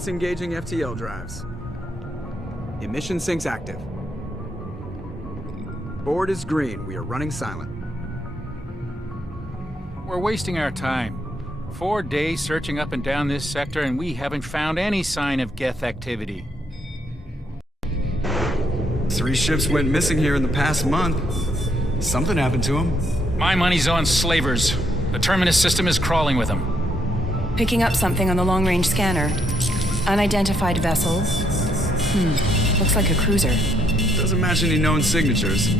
Disengaging FTL drives. Emission sinks active. Board is green. We are running silent. We're wasting our time. 4 days searching up and down this sector, and we haven't found any sign of Geth activity. 3 ships went missing here in the past month. Something happened to them. My money's on slavers. The Terminus system is crawling with them. Picking up something on the long-range scanner. Unidentified vessel. Looks like a cruiser. Doesn't match any known signatures.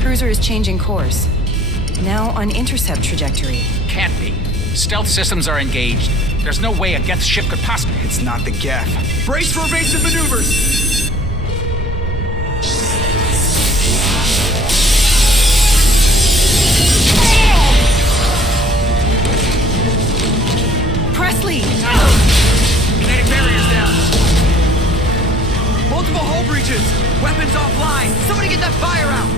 Cruiser is changing course. Now on intercept trajectory. Can't be. Stealth systems are engaged. There's no way a Geth ship could possibly... It's not the Geth. Brace for evasive maneuvers! Presley! Kinetic barriers down. Multiple hull breaches. Weapons offline. Somebody get that fire out.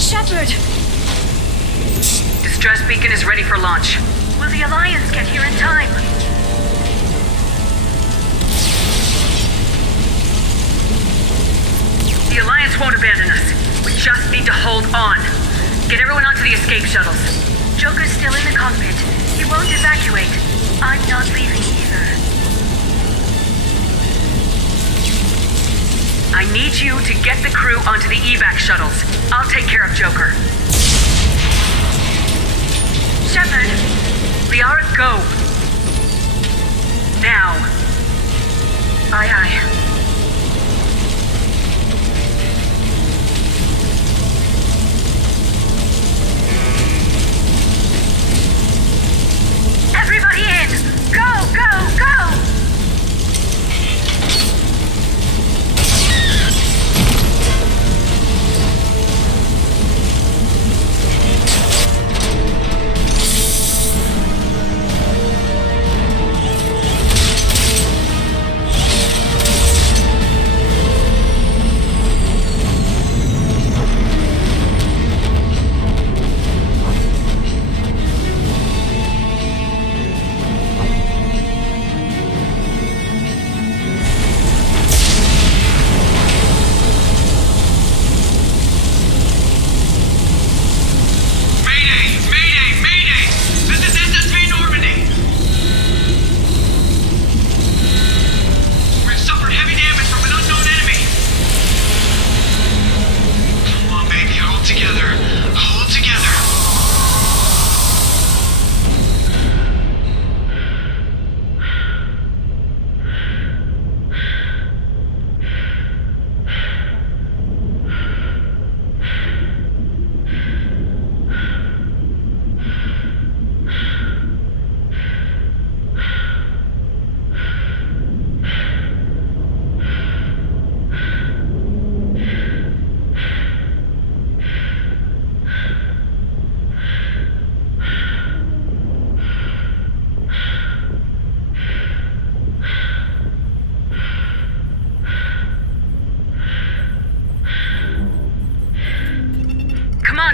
Shepard! Distress beacon is ready for launch. Will the Alliance get here in time? The Alliance won't abandon us. We just need to hold on. Get everyone onto the escape shuttles. Joker's still in the cockpit. He won't evacuate. I'm not leaving either. I need you to get the crew onto the evac shuttles. I'll take care of Joker. Shepard, Liara, go. Now. Aye, aye. Everybody in! Go, go, go!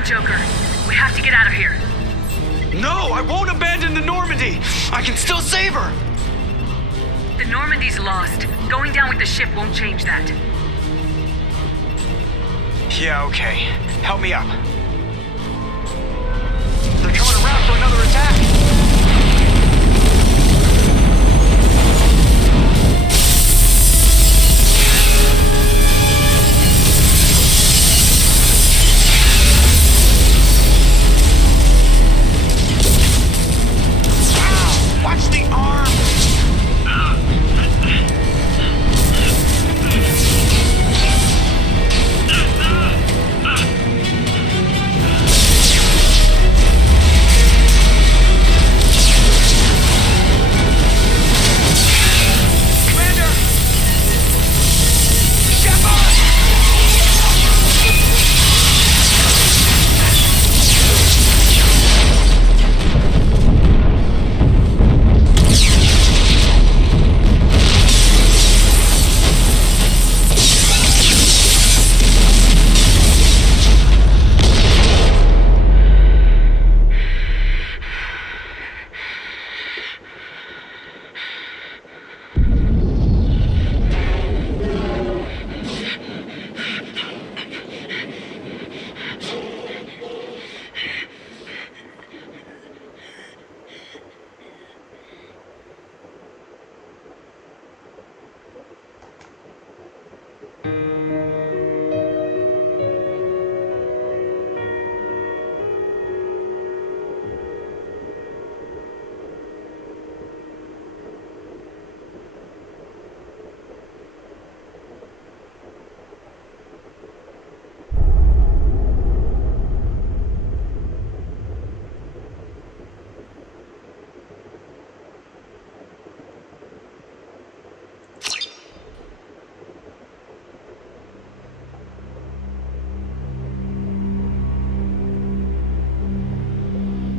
Joker. We have to get out of here. No, I won't abandon the Normandy! I can still save her! The Normandy's lost. Going down with the ship won't change that. Yeah, okay. Help me up. They're coming around for another attack!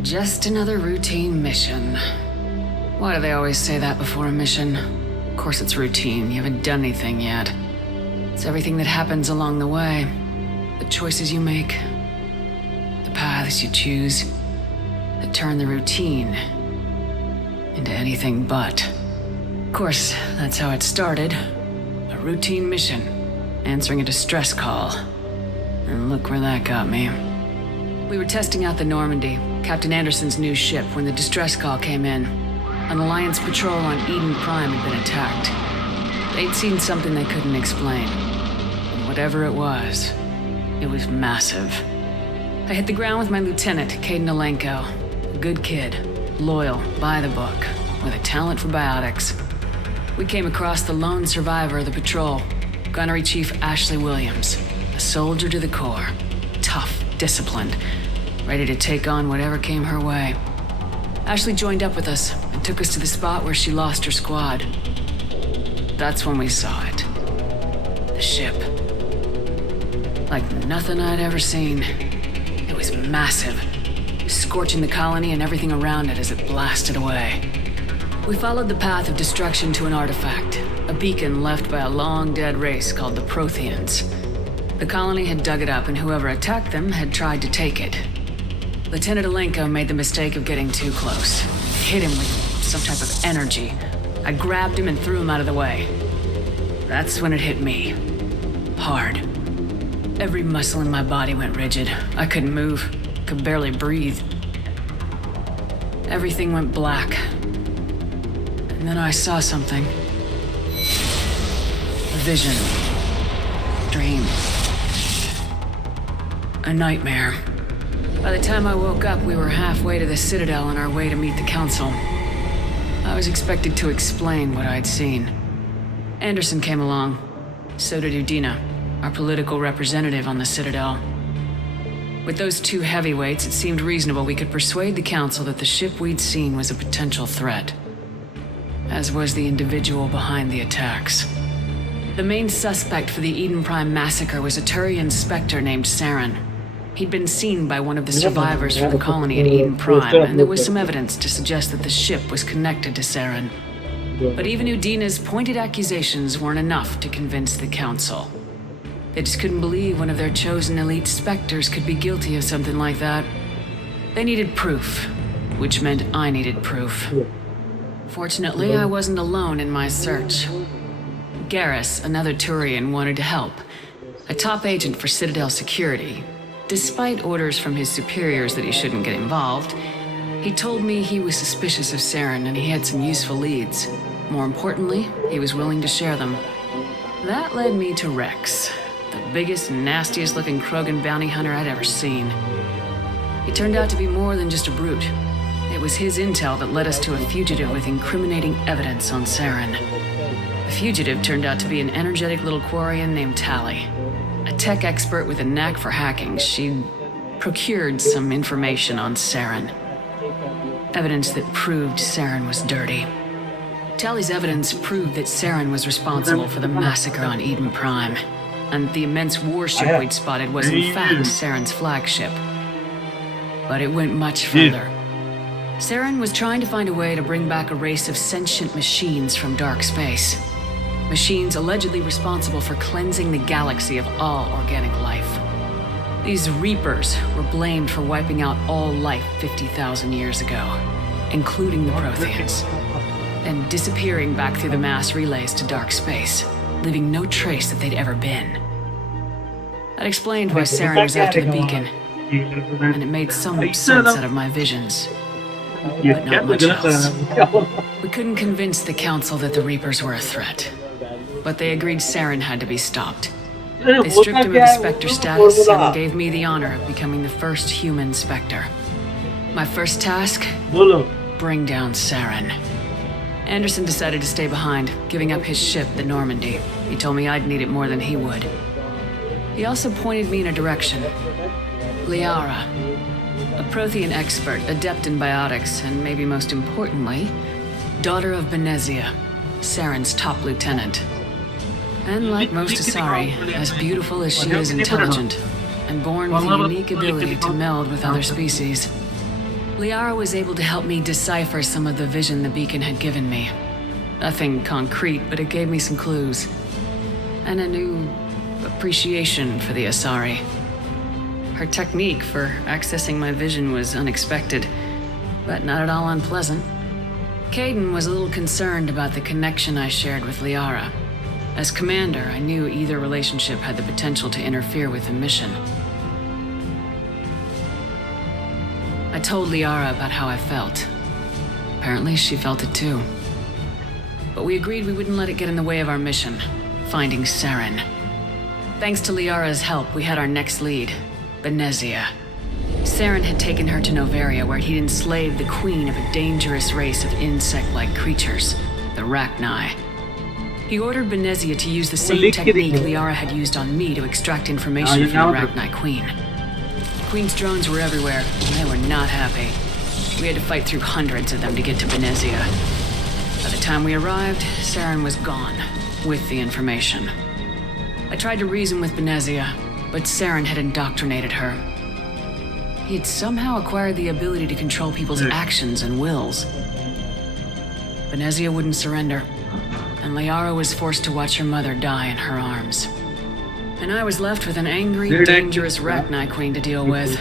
Just another routine mission. Why do they always say that before a mission? Of course it's routine, you haven't done anything yet. It's everything that happens along the way. The choices you make, the paths you choose, that turn the routine into anything but. Of course, that's how it started. A routine mission, answering a distress call. And look where that got me. We were testing out the Normandy, Captain Anderson's new ship, when the distress call came in. An Alliance patrol on Eden Prime had been attacked. They'd seen something they couldn't explain. And whatever it was massive. I hit the ground with my lieutenant, Caden Alenko. A good kid, loyal, by the book, with a talent for biotics. We came across the lone survivor of the patrol, Gunnery Chief Ashley Williams, a soldier to the core, tough, disciplined, ready to take on whatever came her way. Ashley joined up with us and took us to the spot where she lost her squad. That's when we saw it. The ship. Like nothing I'd ever seen. It was massive, scorching the colony and everything around it as it blasted away. We followed the path of destruction to an artifact, a beacon left by a long-dead race called the Protheans. The colony had dug it up, and whoever attacked them had tried to take it. Lieutenant Alenko made the mistake of getting too close. Hit him with some type of energy. I grabbed him and threw him out of the way. That's when it hit me. Hard. Every muscle in my body went rigid. I couldn't move, could barely breathe. Everything went black. And then I saw something. A vision. Dream. A nightmare. By the time I woke up, we were halfway to the Citadel on our way to meet the Council. I was expected to explain what I'd seen. Anderson came along. So did Udina, our political representative on the Citadel. With those two heavyweights, it seemed reasonable we could persuade the Council that the ship we'd seen was a potential threat. As was the individual behind the attacks. The main suspect for the Eden Prime massacre was a Turian Spectre named Saren. He'd been seen by one of the survivors from the colony at Eden Prime, and there was some evidence to suggest that the ship was connected to Saren. But even Udina's pointed accusations weren't enough to convince the Council. They just couldn't believe one of their chosen elite Spectres could be guilty of something like that. They needed proof, which meant I needed proof. Fortunately, I wasn't alone in my search. Garrus, another Turian, wanted to help. A top agent for Citadel security. Despite orders from his superiors that he shouldn't get involved, he told me he was suspicious of Saren and he had some useful leads. More importantly, he was willing to share them. That led me to Rex, the biggest, nastiest looking Krogan bounty hunter I'd ever seen. He turned out to be more than just a brute. It was his intel that led us to a fugitive with incriminating evidence on Saren. The fugitive turned out to be an energetic little Quarian named Tali. A tech expert with a knack for hacking, she'd procured some information on Saren. Evidence that proved Saren was dirty. Tali's evidence proved that Saren was responsible for the massacre on Eden Prime, and the immense warship we'd spotted was in fact Saren's flagship. But it went much further. Saren was trying to find a way to bring back a race of sentient machines from dark space. Machines allegedly responsible for cleansing the galaxy of all organic life. These Reapers were blamed for wiping out all life 50,000 years ago, including the Protheans, then disappearing back through the mass relays to dark space, leaving no trace that they'd ever been. That explained why Saren was after the beacon, and it made some sense out of my visions. But not much else. We couldn't convince the Council that the Reapers were a threat, but they agreed Saren had to be stopped. They stripped him of his Spectre status and gave me the honor of becoming the first human Spectre. My first task? Bring down Saren. Anderson decided to stay behind, giving up his ship, the Normandy. He told me I'd need it more than he would. He also pointed me in a direction. Liara, a Prothean expert, adept in biotics, and maybe most importantly, daughter of Benezia, Saren's top lieutenant. And like most Asari, as beautiful as she is intelligent, and born with a unique ability to meld with other species. Liara was able to help me decipher some of the vision the beacon had given me. Nothing concrete, but it gave me some clues. And a new appreciation for the Asari. Her technique for accessing my vision was unexpected, but not at all unpleasant. Kaidan was a little concerned about the connection I shared with Liara. As commander, I knew either relationship had the potential to interfere with the mission. I told Liara about how I felt. Apparently, she felt it too. But we agreed we wouldn't let it get in the way of our mission, finding Saren. Thanks to Liara's help, we had our next lead, Benezia. Saren had taken her to Noveria, where he'd enslaved the queen of a dangerous race of insect-like creatures, the Rachni. He ordered Benezia to use the same technique Liara had used on me to extract information from the Rachni queen. The queen's drones were everywhere, and they were not happy. We had to fight through hundreds of them to get to Benezia. By the time we arrived, Saren was gone, with the information. I tried to reason with Benezia, but Saren had indoctrinated her. He had somehow acquired the ability to control people's actions and wills. Benezia wouldn't surrender, and Liara was forced to watch her mother die in her arms. And I was left with an angry, dangerous Rachni queen to deal with.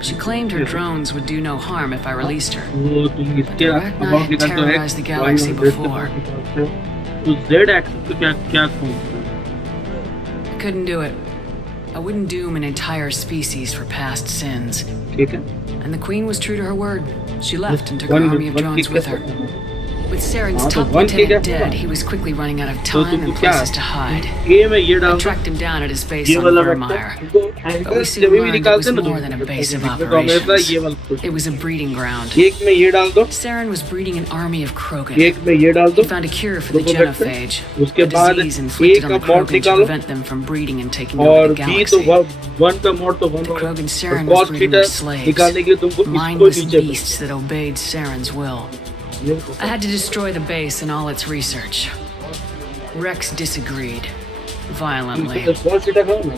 She claimed her drones would do no harm if I released her. But the Rachni had terrorized the galaxy before. I couldn't do it. I wouldn't doom an entire species for past sins. And the queen was true to her word. She left and took her army of drones with her. With Saren's top lieutenant dead, he was quickly running out of time and places to hide. I tracked him down at his base on Vermeer. But we soon learned it was more than a base of operations. It was a breeding ground. Saren was breeding an army of Krogan. He found a cure for the genophage, a disease inflicted on the Krogan to prevent them from breeding and taking over the galaxy. The Krogan Saren was breeding their slaves, mindless beasts that obeyed Saren's will. I had to destroy the base and all its research. Rex disagreed. Violently.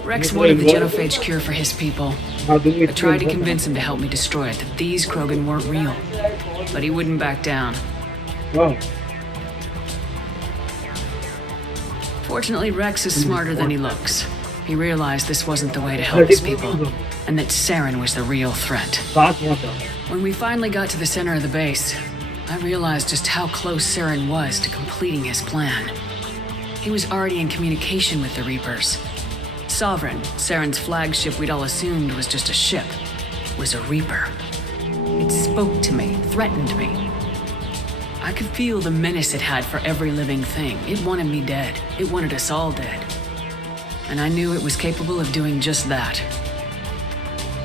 Rex wanted the genophage cure for his people. I tried to convince him to help me destroy it, that these Krogan weren't real. But he wouldn't back down. Fortunately, Rex is smarter than he looks. He realized this wasn't the way to help his people, and that Saren was the real threat. When we finally got to the center of the base, I realized just how close Saren was to completing his plan. He was already in communication with the Reapers. Sovereign, Saren's flagship we'd all assumed was just a ship, was a Reaper. It spoke to me, threatened me. I could feel the menace it had for every living thing. It wanted me dead. It wanted us all dead. And I knew it was capable of doing just that.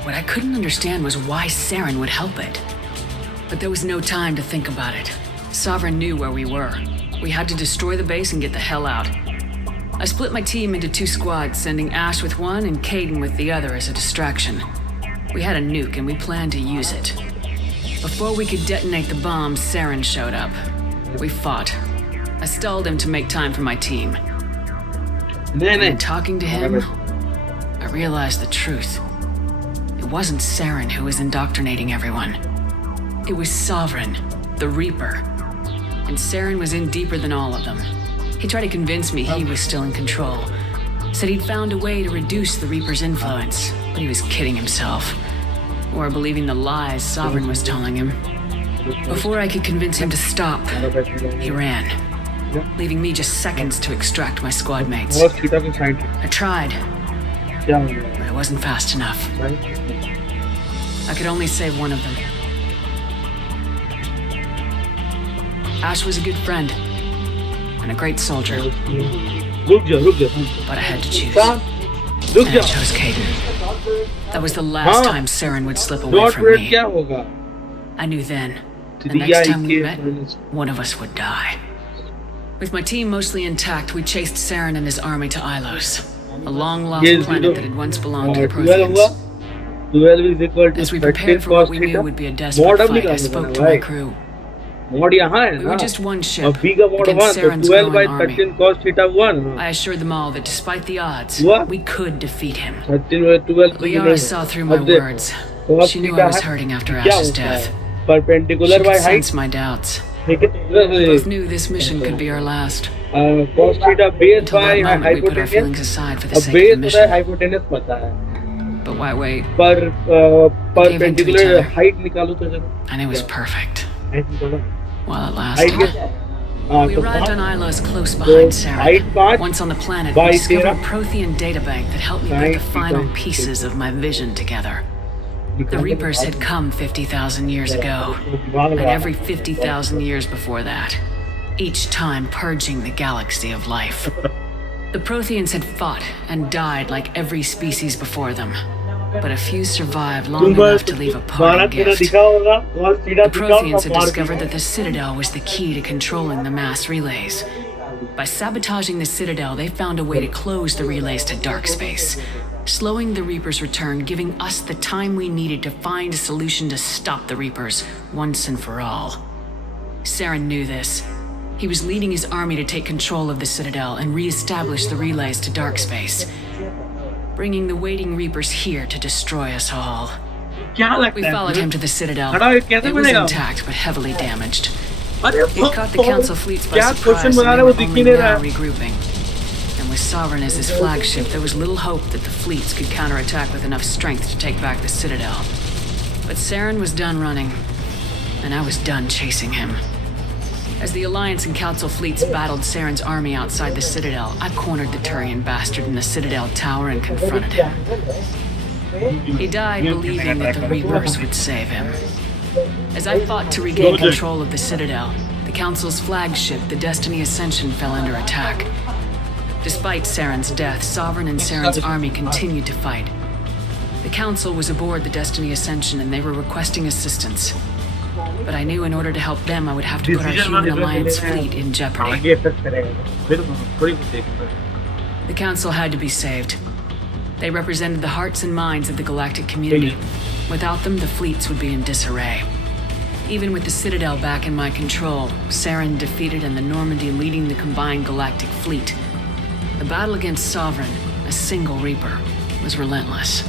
What I couldn't understand was why Saren would help it. But there was no time to think about it. Sovereign knew where we were. We had to destroy the base and get the hell out. I split my team into 2 squads, sending Ash with one and Kaidan with the other as a distraction. We had a nuke and we planned to use it. Before we could detonate the bomb, Saren showed up. We fought. I stalled him to make time for my team. And talking to him, I realized the truth. It wasn't Saren who was indoctrinating everyone. It was Sovereign, the Reaper. And Saren was in deeper than all of them. He tried to convince me he was still in control. Said he'd found a way to reduce the Reaper's influence, but he was kidding himself. Or believing the lies Sovereign was telling him. Before I could convince him to stop, he ran, leaving me just seconds to extract my squad mates. I tried, but I wasn't fast enough. I could only save one of them. Ash was a good friend, and a great soldier. But I had to choose. And I chose Kaidan. That was the last time Saren would slip away from me. I knew then, the next time we met, one of us would die. With my team mostly intact, we chased Saren and his army to Ilos, a long-lost planet that had once belonged to the Protheans. As we prepared for what we knew would be a desperate fight, I spoke to my crew. We were just one ship against Saren's growing army. I assured them all that despite the odds, we could defeat him. Liara saw through my words cos She knew theta I was है hurting after क्या Ash's होता है death. perpendicular She by could height sense my doubts. ठीक है Both knew this mission could be our last. cos theta base Until by that moment, we put our hypotenuse feelings aside for the अब sake of base the होता है mission. hypotenuse पता है But why wait? पर gave in to each perpendicular other. height निकालो तो जरा And it was perfect. height निकालो While it height lasted. के We तो arrived on पाँच Ilos close तो behind Sarah. height पाँच Once on the planet, by we discovered a 13 Prothean databank that helped me put the Science final becomes pieces of my vision together. The निकालो Reapers had come 50,000 years ago, दिमाग and लगा every 50,000 years before that, each time purging the galaxy of life. The Protheans had fought and died like every species before them, but a few survived long enough to leave a parting gift. दिखा होगा cos theta The दिखा Protheans had होगा discovered that the Citadel was the key to controlling the mass relays. By sabotaging the Citadel, they found a way to close the relays to dark space, slowing the Reapers' return, giving us the time we needed to find a solution to stop the Reapers once and for all. Saren knew this. He was leading his army to take control of the Citadel and re-establish the relays to dark space, bringing the waiting Reapers here to destroy us all. क्या लगता We है followed him to the Citadel. खड़ा होके कैसे It was बनेगा intact but heavily damaged. अरे It caught the Council fleets by क्या surprise question and बना they रहे were वो दिख only ही नहीं now रहा regrouping. And with Sovereign as his flagship, there was little hope that the fleets could counterattack with enough strength to take back the Citadel. But Saren was done running, and I was done chasing him. As the Alliance and Council fleets battled Saren's army outside the Citadel, I cornered the Turian bastard in the Citadel tower and confronted him. He died believing that the Reapers would save him. As I fought to regain control of the Citadel, the Council's flagship, the Destiny Ascension, fell under attack. Despite Saren's death, Sovereign and Saren's army continued to fight. The Council was aboard the Destiny Ascension and they were requesting assistance. But I knew in order to help them, I would have to put our human Alliance fleet in jeopardy. आगे effect करेगा फिर थोड़ी कुछ देखना The Council had to be saved. They represented the hearts and minds of the galactic community. Without them, the fleets would be in disarray. Even with the Citadel back in my control, Saren defeated and the Normandy leading the combined galactic fleet. The battle against Sovereign, a single Reaper, was relentless.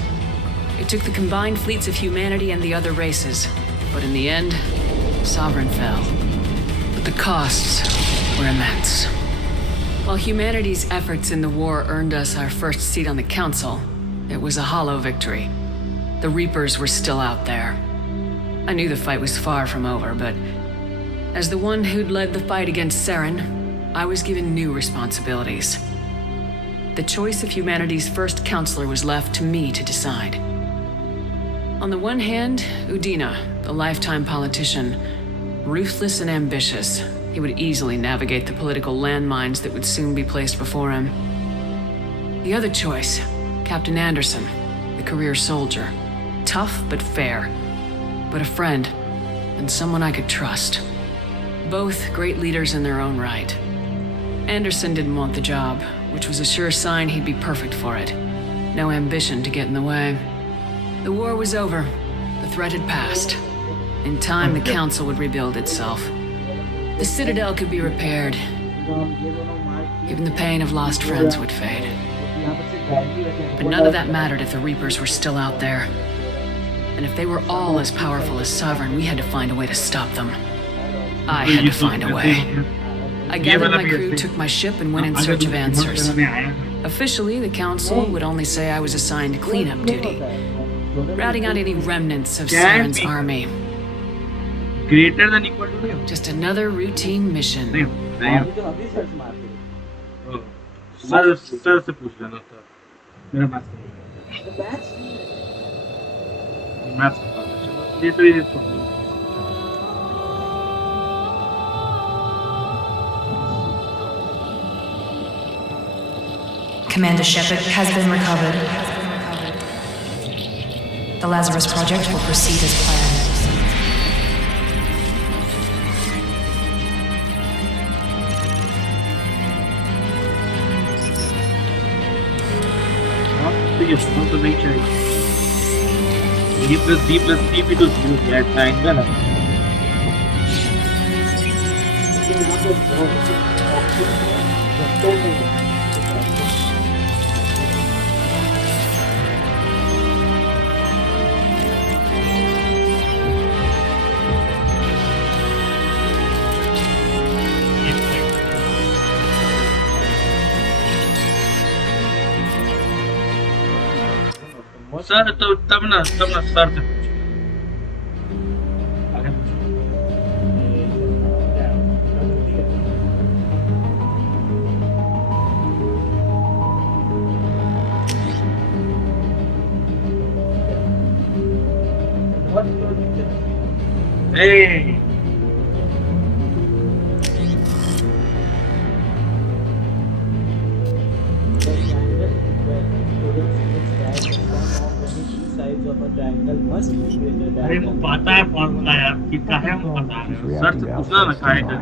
It took the combined fleets of humanity and the other races, but in the end, Sovereign fell. But the costs were immense. While humanity's efforts in the war earned us our first seat on the Council, it was a hollow victory. The Reapers were still out there. I knew the fight was far from over, but as the one who'd led the fight against Saren, I was given new responsibilities. The choice of humanity's first counselor was left to me to decide. On the one hand, Udina, the lifetime politician, ruthless and ambitious, he would easily navigate the political landmines that would soon be placed before him. The other choice, Captain Anderson, the career soldier, tough but fair, but a friend, and someone I could trust. Both great leaders in their own right. Anderson didn't want the job, which was a sure sign he'd be perfect for it. No ambition to get in the way. The war was over. The threat had passed. In time, the Council would rebuild itself. The Citadel could be repaired. Even the pain of lost friends would fade. But none of that mattered if the Reapers were still out there. And if they were all as powerful as Sovereign, we had to find a way to stop them. I had to find a way. I gathered my crew, took my ship, and went in search of answers. Officially, the Council would only say I was assigned cleanup duty, routing out any remnants of Saren's army. greater than equal to नहीं Just another routine mission. Sir से पूछ लेना था मेरा maths ये तो ये Commander Shepard has been recovered. The Lazarus Project will proceed as planned. ये तो नहीं चाहिए D+D+C भी तो 0 है ट्रायंगल है सर तो तब ना सर से पूछो। आगे पूछो। Hey. अरे वो पता है फॉर्मूला यार कि काहे हम बता रहे हो सर से पूछना ना काहे कर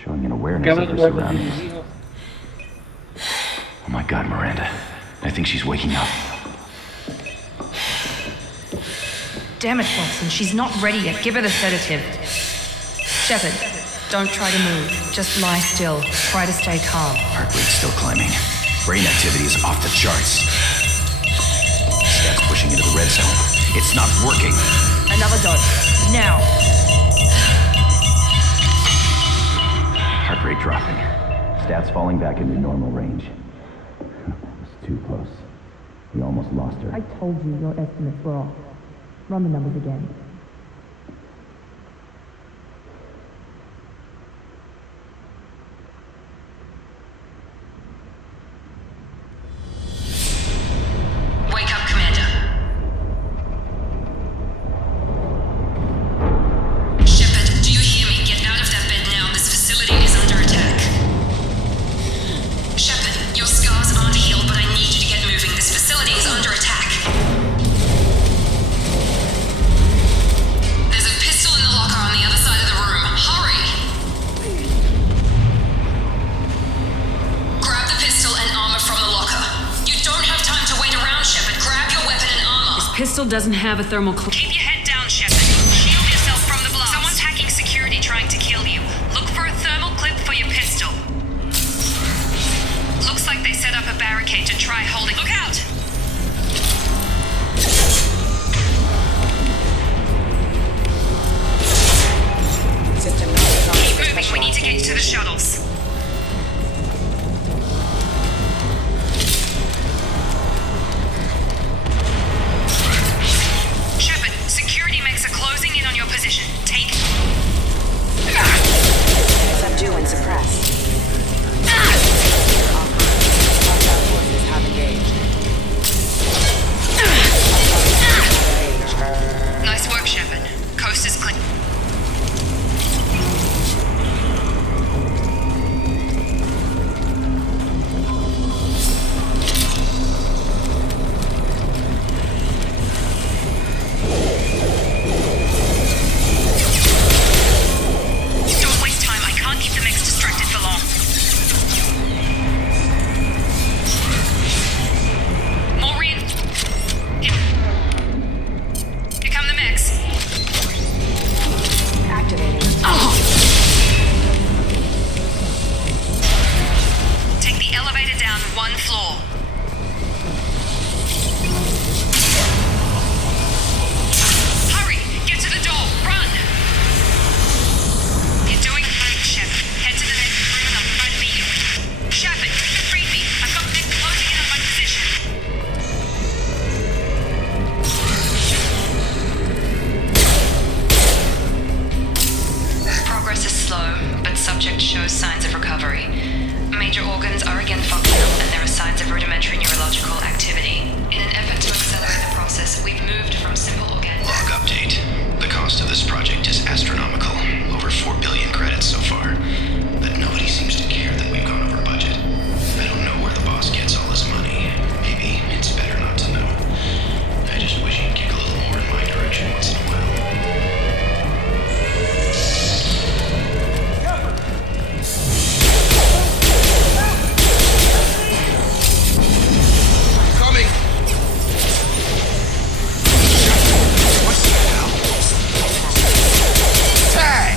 Showing an awareness camera of her थोड़ा surroundings. Oh my God, Miranda. I think she's waking up. Damn it, Watson. She's not ready yet. Give her the sedative. Shepard, don't try to move. Just lie still. Try to stay calm. Heart rate's still climbing. Brain activity is off the charts. Stats pushing into the red zone. It's not working. Another dose. Now. Heart rate dropping. Stats falling back into normal range. It's too close. We almost lost her. I told you your estimates were off. Run the numbers again. Wake up, Commander. Shepard, do you hear me? Get out of that bed now. This facility is under attack. Shepard, your scars aren't healed, but I need you to get moving. This facility is under attack. There's a pistol in the locker on the other side of the room. Hurry! Grab the pistol and armor from the locker. You don't have time to wait around, Shepard. Grab your weapon and armor. This pistol doesn't have a thermal Keep your head down, Shepard. Shield yourself from the blast. Someone's hacking security trying to kill you. Look for a thermal clip for your pistol. Looks like they set up a barricade to try holding. Look out! Keep moving. We need to get you to the shuttles. Shepard, security mechs are closing in on your position. Take. Subdue and suppress. Hostile forces have engaged. Nice work, Shepard. Coast is clear. Don't waste time. I can't keep the mechs distracted for long. More Here come the mechs. Activating. Take the elevator down one floor. Hurry! Get to the door! Run! You're doing great, Shep. Head to the next room and I'll try to meet you. Shepard, read me. I've got mechs closing in on my position. Progress is slow, but subject shows signs of recovery. Major organs are again functional, and there are signs of rudimentary neurological activity. In an effort to accelerate the process, we've moved from simple organic... Log update. The cost of this project is astronomical. Over 4 billion credits so far. But nobody seems to care that we've gone over budget. I don't know where the boss gets all this money. Maybe it's better not to know. I just wish he'd kick a little more in my direction once in a while. Coming! What the hell? Tag!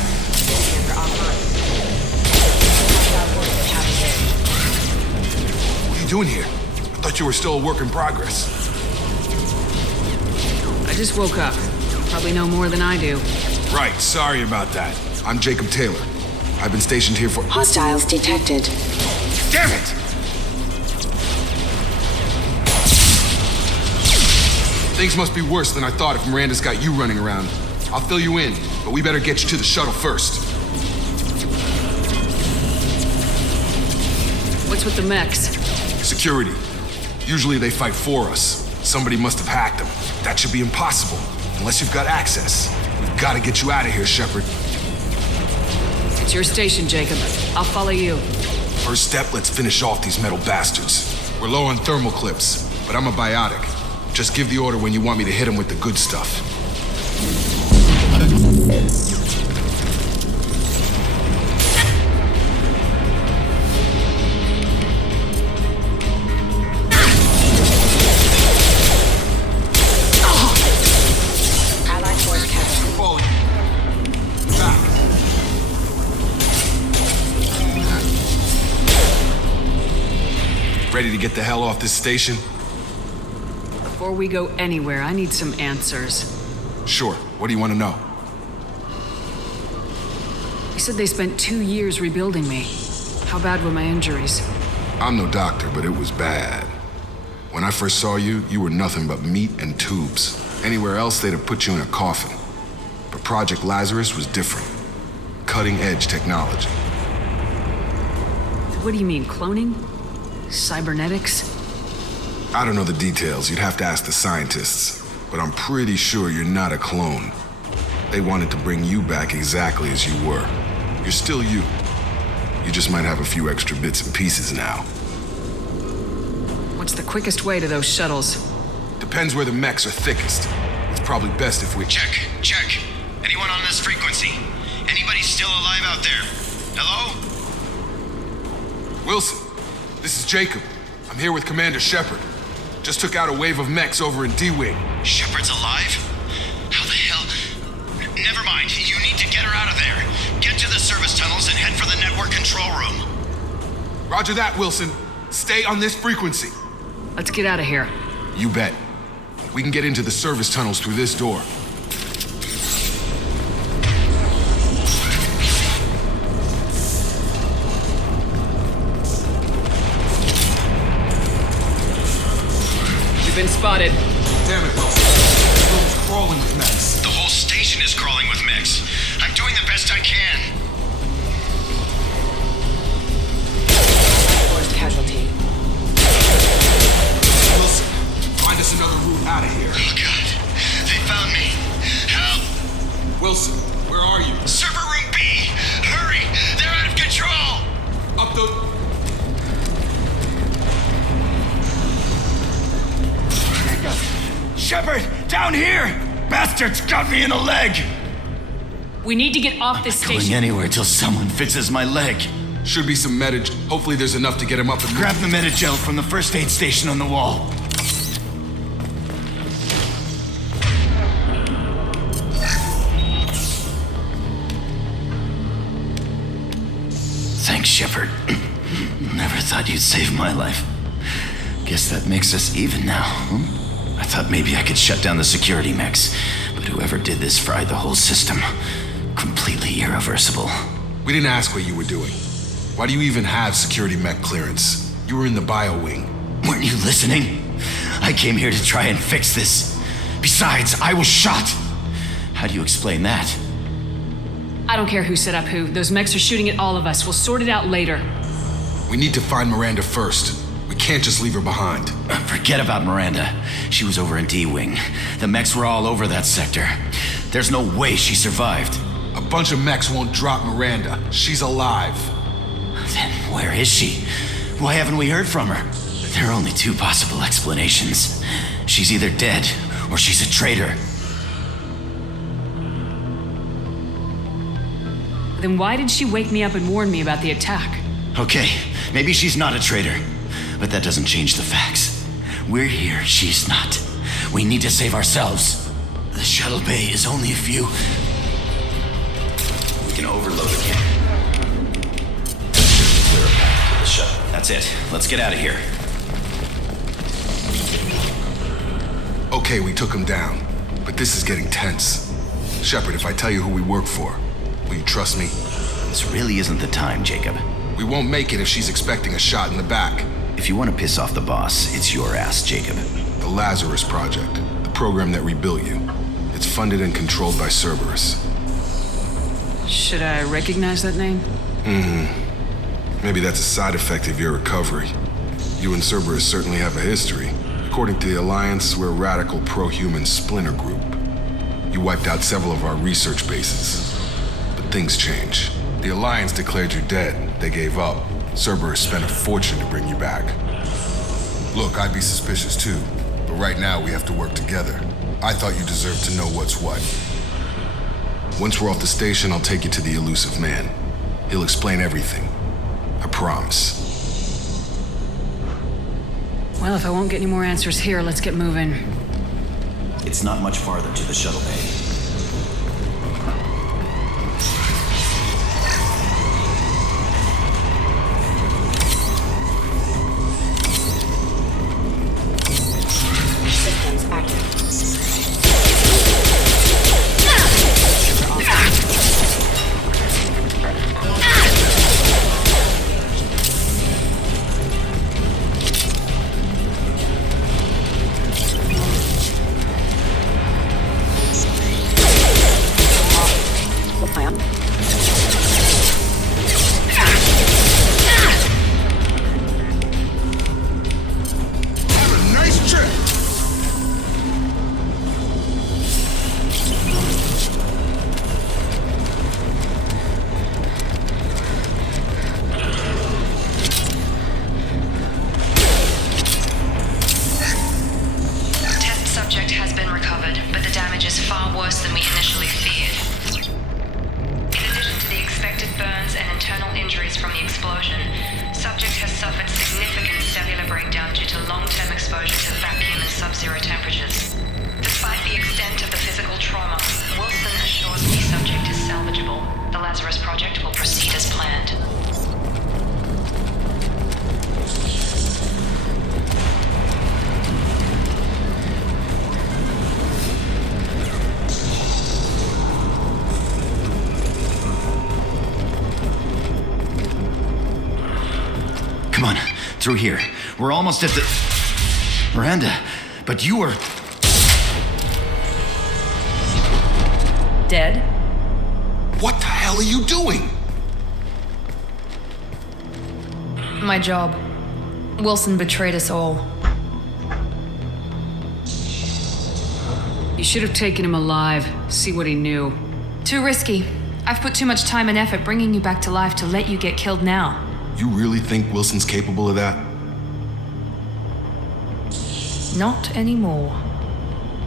What are you doing here? I thought you were still a work in progress. I just woke up. Probably know more than I do. Right, sorry about that. I'm Jacob Taylor. I've been stationed here for... Hostiles detected. Damn it! Things must be worse than I thought if Miranda's got you running around. I'll fill you in, but we better get you to the shuttle first. What's with the mechs? Security. Usually they fight for us. Somebody must have hacked them. That should be impossible, unless you've got access. We've got to get you out of here, Shepard. It's your station, Jacob. I'll follow you. First step, let's finish off these metal bastards. We're low on thermal clips, but I'm a biotic. Just give the order when you want me to hit them with the good stuff. Allied force captured. Falling. Back. Ready to get the hell off this station? Before we go anywhere, I need some answers. Sure. What do you want to know? You said they spent 2 years rebuilding me. How bad were my injuries? I'm no doctor, but it was bad. When I first saw you, you were nothing but meat and tubes. Anywhere else, they'd have put you in a coffin. But Project Lazarus was different. Cutting-edge technology. What do you mean, cloning? Cybernetics? I don't know the details. You'd have to ask the scientists. But I'm pretty sure you're not a clone. They wanted to bring you back exactly as you were. You're still you. You just might have a few extra bits and pieces now. What's the quickest way to those shuttles? Depends where the mechs are thickest. It's probably best if we... Check. Anyone on this frequency? Anybody still alive out there? Hello? Wilson, this is Jacob. I'm here with Commander Shepard. Just took out a wave of mechs over in D-Wing. Shepard's alive? How the hell? Never mind. You need to get her out of there. Get to the service tunnels and head for the network control room. Roger that, Wilson. Stay on this frequency. Let's get out of here. You bet. We can get into the service tunnels through this door. We've been spotted. Damn it, Wilson. This room's crawling with mechs. The whole station is crawling with mechs. I'm doing the best I can. Force casualty. Wilson, find us another route out of here. Oh, God. They found me. Help! Wilson, where are you? Server room B! Hurry! They're out of control! Up the... Shepard, down here! Bastards got me in the leg! We need to get off this Going station. anywhere till someone fixes my leg. Should be some metage. Hopefully there's enough to get him up and... Grab the Metagel from the first aid station on the wall. Thanks, Shepard. Never thought you'd save my life. Guess that makes us even now, huh? I thought maybe I could shut down the security mechs, but whoever did this fried the whole system. Completely irreversible. We didn't ask what you were doing. Why do you even have security mech clearance? You were in the bio wing. Weren't you listening? I came here to try and fix this. Besides, I was shot. How do you explain that? I don't care who set up who. Those mechs are shooting at all of us. We'll sort it out later. We need to find Miranda first. We can't just leave her behind. Forget about Miranda. She was over in D-Wing. The mechs were all over that sector. There's no way she survived. A bunch of mechs won't drop Miranda. She's alive. Then where is she? Why haven't we heard from her? There are only two possible explanations. She's either dead, or she's a traitor. Then why did she wake me up and warn me about the attack? Okay, maybe she's not a traitor, but that doesn't change the facts. We're here, she's not. We need to save ourselves. The shuttle bay is only a few... We can overload again. Clear a path to the shuttle. That's it. Let's get out of here. Okay, we took him down, but this is getting tense. Shepard, if I tell you who we work for, will you trust me? This really isn't the time, Jacob. We won't make it if she's expecting a shot in the back. If you want to piss off the boss, it's your ass, Jacob. The Lazarus Project. The program that rebuilt you. It's funded and controlled by Cerberus. Should I recognize that name? Maybe that's a side effect of your recovery. You and Cerberus certainly have a history. According to the Alliance, we're a radical pro-human splinter group. You wiped out several of our research bases. But things change. The Alliance declared you dead. They gave up. Cerberus spent a fortune to bring you back. Look, I'd be suspicious too. But right now we have to work together. I thought you deserved to know what's what. Once we're off the station, I'll take you to the elusive man. He'll explain everything. I promise. Well, if I won't get any more answers here, let's get moving. It's not much farther to the shuttle bay. Systems active. Through here. We're almost at the... Miranda, but you were... Dead? What the hell are you doing? My job. Wilson betrayed us all. You should have taken him alive, see what he knew. Too risky. I've put too much time and effort bringing you back to life to let you get killed now. You really think Wilson's capable of that? Not anymore.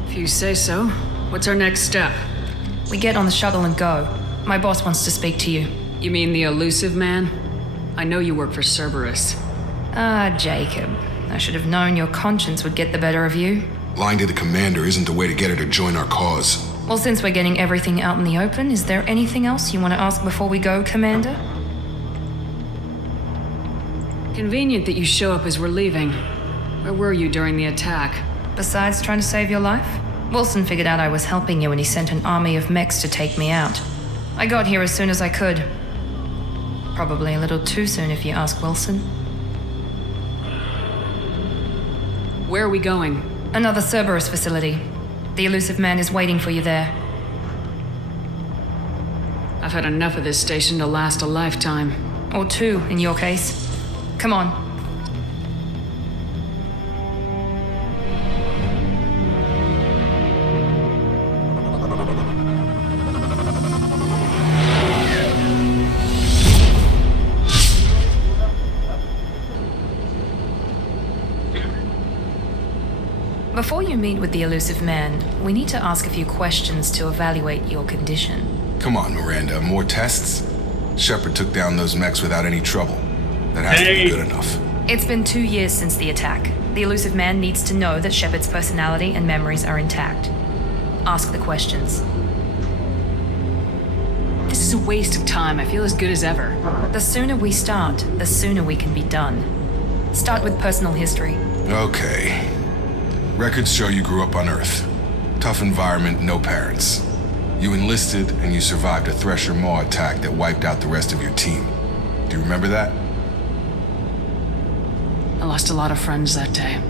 If you say so. What's our next step? We get on the shuttle and go. My boss wants to speak to you. You mean the elusive man? I know you work for Cerberus. Ah, Jacob. I should have known your conscience would get the better of you. Lying to the commander isn't the way to get her to join our cause. Well, since we're getting everything out in the open, is there anything else you want to ask before we go, Commander? Convenient that you show up as we're leaving. Where were you during the attack? Besides trying to save your life, Wilson figured out I was helping you when he sent an army of mechs to take me out. I got here as soon as I could. Probably a little too soon if you ask Wilson. Where are we going? Another Cerberus facility. The elusive man is waiting for you there. I've had enough of this station to last a lifetime. Or two, in your case. Come on. Before you meet with the elusive man, we need to ask a few questions to evaluate your condition. Come on, Miranda, more tests? Shepard took down those mechs without any trouble. That has to be good enough. It's been 2 years since the attack. The elusive man needs to know that Shepard's personality and memories are intact. Ask the questions. This is a waste of time. I feel as good as ever. The sooner we start, the sooner we can be done. Start with personal history. Okay. Records show you grew up on Earth. Tough environment, no parents. You enlisted and you survived a Thresher Maw attack that wiped out the rest of your team. Do you remember that? I lost a lot of friends that day.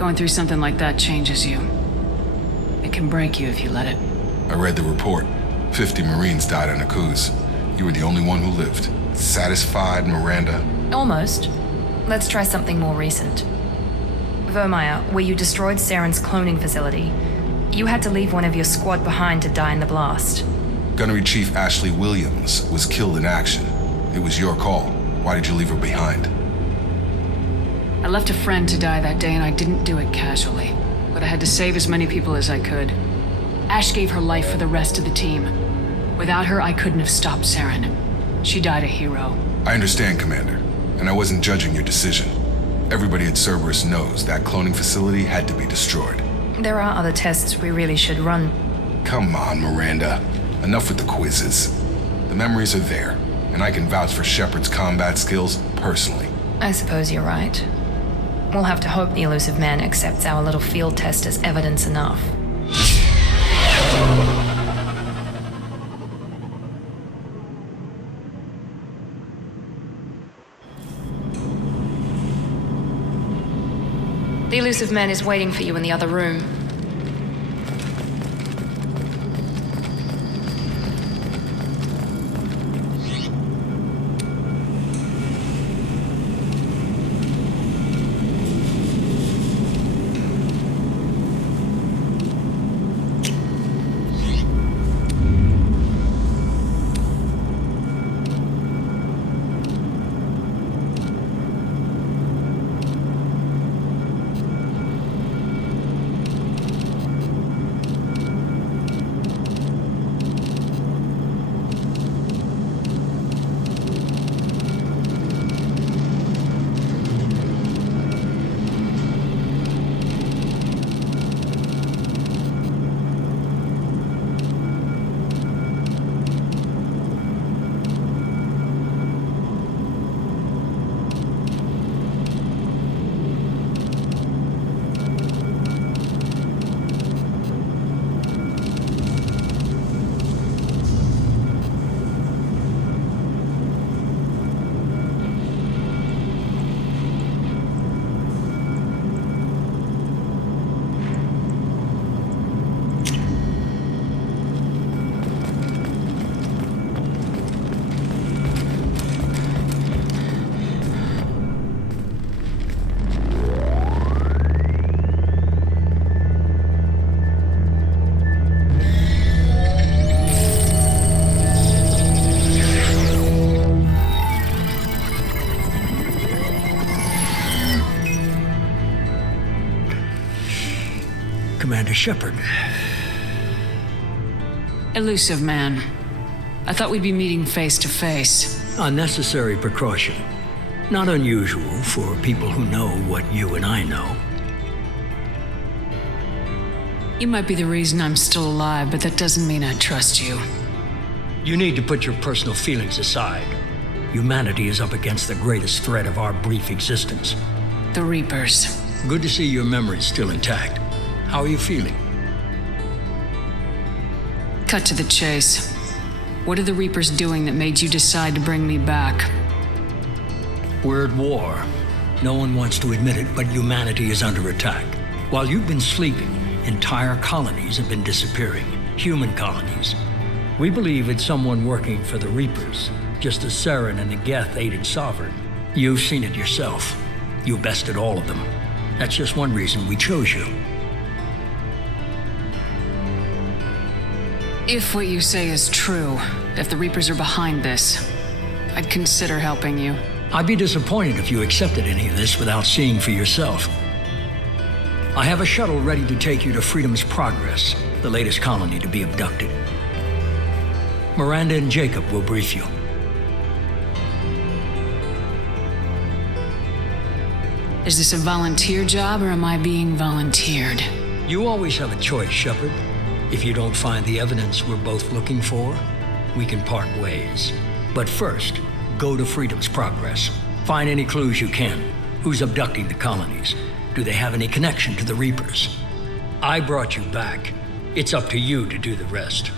Going through something like that changes you. It can break you if you let it. I read the report. 50 Marines died on a cruise. You were the only one who lived. Satisfied, Miranda? Almost. Let's try something more recent. Vermeer, where you destroyed Saren's cloning facility, you had to leave one of your squad behind to die in the blast. Gunnery Chief Ashley Williams was killed in action. It was your call. Why did you leave her behind? I left a friend to die that day and I didn't do it casually. But I had to save as many people as I could. Ash gave her life for the rest of the team. Without her, I couldn't have stopped Saren. She died a hero. I understand, Commander, and I wasn't judging your decision. Everybody at Cerberus knows that cloning facility had to be destroyed. There are other tests we really should run. Come on, Miranda. Enough with the quizzes. The memories are there, and I can vouch for Shepard's combat skills personally. I suppose you're right. We'll have to hope the elusive man accepts our little field test as evidence enough. The elusive man is waiting for you in the other room. Commander Shepard. Elusive man. I thought we'd be meeting face to face. Unnecessary precaution. Not unusual for people who know what you and I know. You might be the reason I'm still alive, but that doesn't mean I trust you. You need to put your personal feelings aside. Humanity is up against the greatest threat of our brief existence. The Reapers. Good to see your memory's still intact. How are you feeling? Cut to the chase. What are the Reapers doing that made you decide to bring me back? We're at war. No one wants to admit it, but humanity is under attack. While you've been sleeping, entire colonies have been disappearing. Human colonies. We believe it's someone working for the Reapers, just as Saren and the Geth aided Sovereign. You've seen it yourself. You bested all of them. That's just one reason we chose you. If what you say is true, if the Reapers are behind this, I'd consider helping you. I'd be disappointed if you accepted any of this without seeing for yourself. I have a shuttle ready to take you to Freedom's Progress, the latest colony to be abducted. Miranda and Jacob will brief you. Is this a volunteer job or am I being volunteered? You always have a choice, Shepard. If you don't find the evidence we're both looking for, we can part ways. But first, go to Freedom's Progress. Find any clues you can. Who's abducting the colonies? Do they have any connection to the Reapers? I brought you back. It's up to you to do the rest.